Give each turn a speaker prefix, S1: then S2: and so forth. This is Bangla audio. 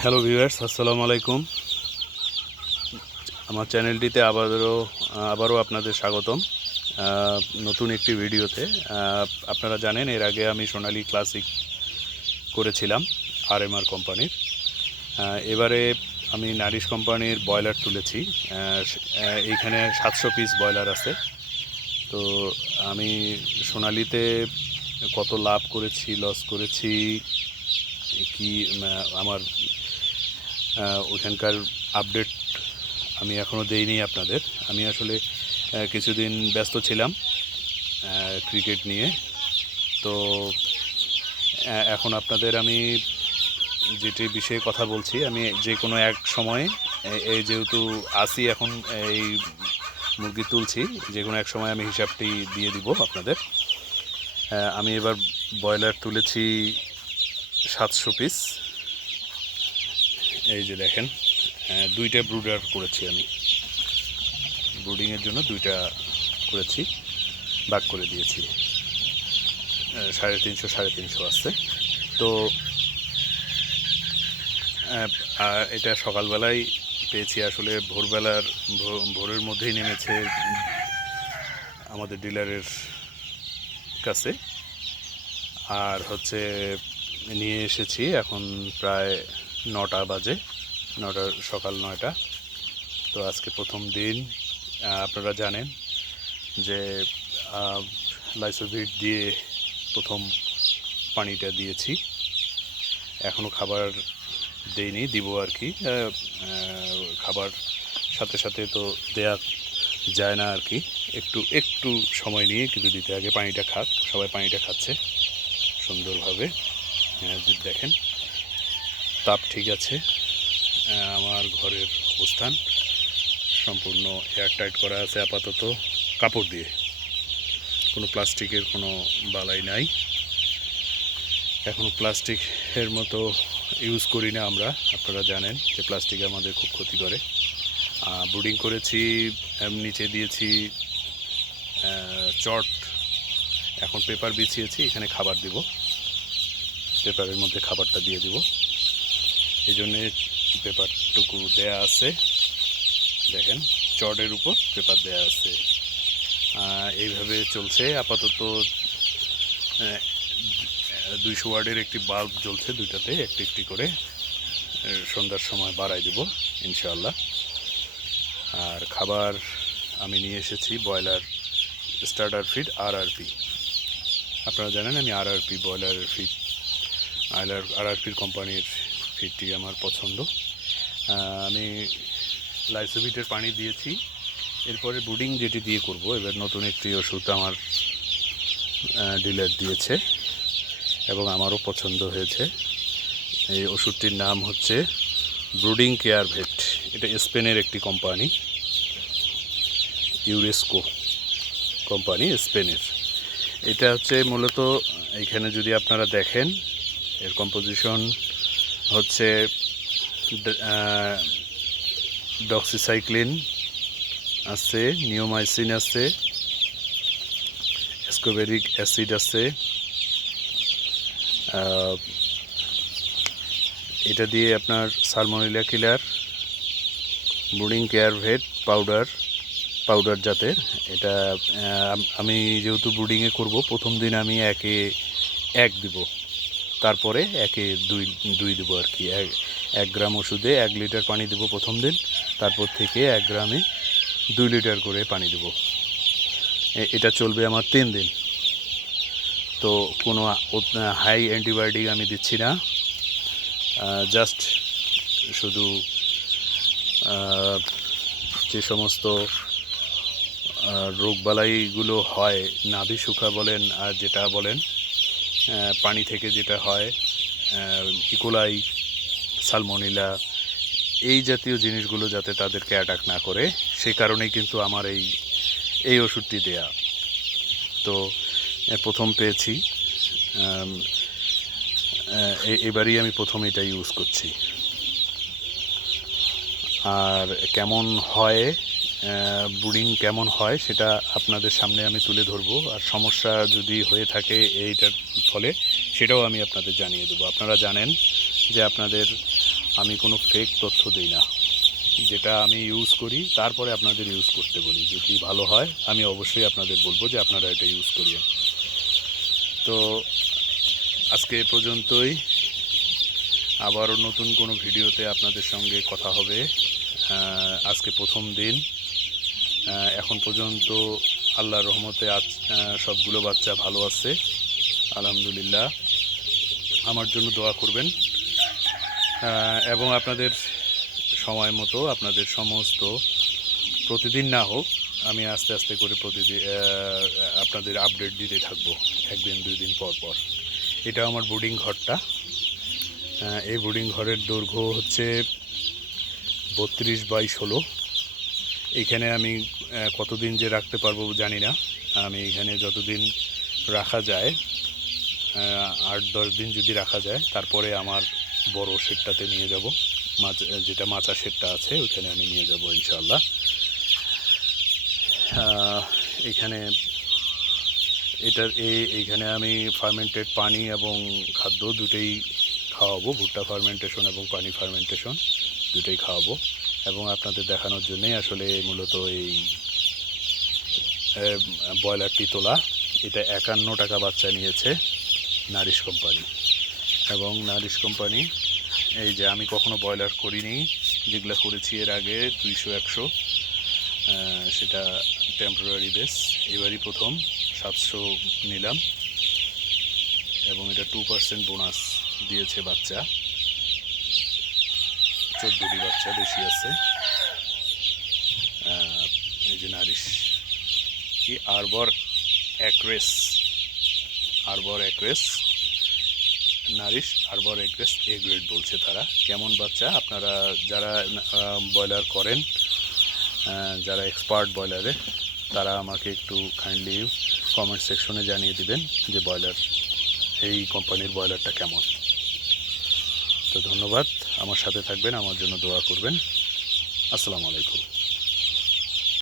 S1: হ্যালো ভিউয়ার্স আসসালামু আলাইকুম আমার চ্যানেলটিতে আবারও আবারও আপনাদের স্বাগতম। নতুন একটি ভিডিওতে। আপনারা জানেন, এর আগে আমি সোনালি ক্লাসিক করেছিলাম আর এম আর কোম্পানির। এবারে আমি নারিশ কোম্পানির ব্রয়লার তুলেছি। এইখানে সাতশো পিস ব্রয়লার আছে। তো আমি সোনালিতে কত লাভ করেছি লস করেছি, কি আমার ওখানকার আপডেট আমি এখনও দেইনি আপনাদের। আমি আসলে কিছুদিন ব্যস্ত ছিলাম ক্রিকেট নিয়ে। তো এখন আপনাদের আমি যেটি বিষয়ে কথা বলছি, আমি যে কোনো এক সময়ে এই যেহেতু আসি এখন, এই মুরগি তুলছি যে কোনো এক সময় আমি হিসাবটি দিয়ে দিব আপনাদের। আমি এবার ব্রয়লার তুলেছি সাতশো পিস এই যে দেখেন দুইটা ব্রুডার করেছি আমি। ব্রুডিংয়ের জন্য দুইটা করেছি, ভাগ করে দিয়েছি। সাড়ে তিনশো সাড়ে তিনশো আসছে তো এটা সকালবেলায় পেয়েছি। আসলে ভোরবেলার ভোরের মধ্যেই নেমেছে আমাদের ডিলারের কাছে। আর হচ্ছে, নিয়ে এসেছি এখন প্রায় নটা বাজে নটা সকাল নয়টা। তো আজকে প্রথম দিন আপনারা জানেন যে লাইসোভিট দিয়ে প্রথম পানিটা দিয়েছি। এখনও খাবার দেইনি দিব আর কি। খাবার সাথে সাথে তো দেয়া যায় না আর কি। একটু একটু সময় নিয়ে কিন্তু দিতে আগে পানিটা খাক সবাই পানিটা খাচ্ছে সুন্দরভাবে। আহ, যে দেখেন। তাপ ঠিক আছে। আমার ঘরের অবস্থান সম্পূর্ণ এয়ার টাইট করা আছে আপাতত কাপড় দিয়ে। কোনো প্লাস্টিকের কোনো বালাই নাই। এখনও প্লাস্টিকের মতো ইউজ করি না আমরা, আপনারা জানেন যে প্লাস্টিক আমাদের খুব ক্ষতি করে। ব্রুডিং করেছি নিচে দিয়েছি চট। এখন পেপার বিছিয়েছি, এখানে খাবার দিব। পেপারের মধ্যে খাবারটা দিয়ে দিব। এই জন্যে পেপারটুকু দেয়া আছে। দেখেন, চটের উপর পেপার দেয়া আছে। এইভাবে চলছে। আপাতত দুইশো ওয়ার্ডের একটি বাল্ব জ্বলছে দুইটাতে। একটি একটি করে সন্ধ্যার সময় বাড়াই দেব, ইনশাআল্লাহ। আর খাবার আমি নিয়ে এসেছি, ব্রয়লার স্টার্টার ফিড আর আরপি আপনারা জানেন, আমি আর আরপি ব্রয়লার ফিড আর আর আরপির কোম্পানির ফিডটি আমার পছন্দ। আমি লাইসোভিটের পানি দিয়েছি। এরপরে ব্রুডিং যেটি দিয়ে করব, এবার নতুন একটি ওষুধ আমার ডিলার দিয়েছে এবং আমারও পছন্দ হয়েছে। এই ওষুধটির নাম হচ্ছে ব্রুডিং কেয়ার ভেট। এটা স্পেনের একটি কোম্পানি, ইউরেস্কো কোম্পানি, স্পেনের। এটা হচ্ছে মূলত, এখানে যদি আপনারা দেখেন, এর কম্পোজিশন হচ্ছে ডক্সিসাইক্লিন আছে নিওমাইসিন আছে স্কোবেরিক অ্যাসিড আছে এটা দিয়ে আপনার salmonella killer brooding care vet powder powder জাতের। এটা আমি যেহেতু ব্রুডিংয়ে করব, প্রথম দিন আমি একে এক দিব। তারপরে একে দুই দুই দেবো আর কি। এক গ্রাম ওষুধে এক লিটার পানি দেবো প্রথম দিন, তারপর থেকে এক গ্রামে দুই লিটার করে পানি দেবো। এটা চলবে আমার তিন দিন। তো কোনো হাই অ্যান্টিবায়োটিক আমি দিচ্ছি না। জাস্ট শুধু যে সমস্ত রোগবালাইগুলো হয় নাভি শুকা বলেন আর যেটা বলেন পানি থেকে যেটা হয় ইকোলাই, সালমোনিলা, এই জাতীয় জিনিসগুলো যাতে তাদেরকে অ্যাটাক না করে সেই কারণেই কিন্তু আমার এই এই ওষুধটি দেয়া। তো প্রথম পেয়েছি। এবারই আমি প্রথম এটা ইউজ করছি। আর কেমন হয় ব্রুডিং কেমন হয় সেটা আপনাদের সামনে আমি তুলে ধরবো। আর সমস্যা যদি হয়ে থাকে এইটার ফলে সেটাও আমি আপনাদের জানিয়ে দেবো। আপনারা জানেন যে আপনাদের আমি কোনো ফেক তথ্য দিই না। যেটা আমি ইউজ করি, তারপরে আপনাদের ইউজ করতে বলি। যদি ভালো হয়, আমি অবশ্যই আপনাদের বলব যে আপনারা এটা ইউজ করিয়েন। তো আজকে এ পর্যন্তই। আবারও নতুন কোনো ভিডিওতে আপনাদের সঙ্গে কথা হবে। আজকে প্রথম দিন। এখন পর্যন্ত আল্লাহর রহমতে আজ সবগুলো বাচ্চা ভালো আছে। আলহামদুলিল্লাহ। আমার জন্য দোয়া করবেন। এবং আপনাদের সময় মতো, আপনাদের সমস্ত প্রতিদিন না হোক, আমি আস্তে আস্তে করে প্রতিদিন আপনাদের আপডেট দিতে থাকব একদিন, দুই দিন পর পর। এটা আমার বোর্ডিং ঘরটা। এই বোর্ডিং ঘরের দৈর্ঘ্য হচ্ছে বত্রিশ বাই ষোলো। এখানে আমি কতদিন যে রাখতে পারব জানি না। আমি এখানে যতদিন রাখা যায় আট, দশ দিন যদি রাখা যায়, তারপরে আমার বড় শেডটাতে নিয়ে যাব। মাছ, যেটা মাচা শেডটা আছে, ওইখানে আমি নিয়ে যাব ইনশাল্লাহ এখানে এটার এই এইখানে আমি ফার্মেন্টেড পানি এবং খাদ্য দুটোই খাওয়াবো, ভুট্টা ফার্মেন্টেশন এবং পানি ফার্মেন্টেশন দুটোই খাওয়াবো। এবং আপনাদের দেখানোর জন্যই আসলে মূলত এই ব্রয়লারটি তোলা। এটা একান্ন টাকা বাচ্চা নিয়েছে নারিশ কোম্পানি। এবং নারিশ কোম্পানি, এই যে আমি কখনো ব্রয়লার করিনি, যেগুলো করেছি এর আগে দুইশো, একশো সেটা টেম্পোরারি বেস এবারই প্রথম সাতশো নিলাম। এবং এটা টু পার্সেন্ট বোনাস দিয়েছে বাচ্চা। চোদ্দোটি বাচ্চা বেশি আছে। এই যে নারিশ কি আরবর অ্যাক্রেস আরবর অ্যাক্রেস নারিশ আরবর অ্যাক্রেস এ গ্রেড বলছে তারা। কেমন বাচ্চা? আপনারা যারা ব্রয়লার করেন যারা এক্সপার্ট ব্রয়লারে, তারা আমাকে একটু কাইন্ডলি কমেন্ট সেকশনে জানিয়ে দিবেন যে ব্রয়লার, এই কোম্পানির ব্রয়লারটা কেমন। তো ধন্যবাদ। আমার সাথে থাকবেন আমার জন্য দোয়া করবেন। আসসালামু আলাইকুম।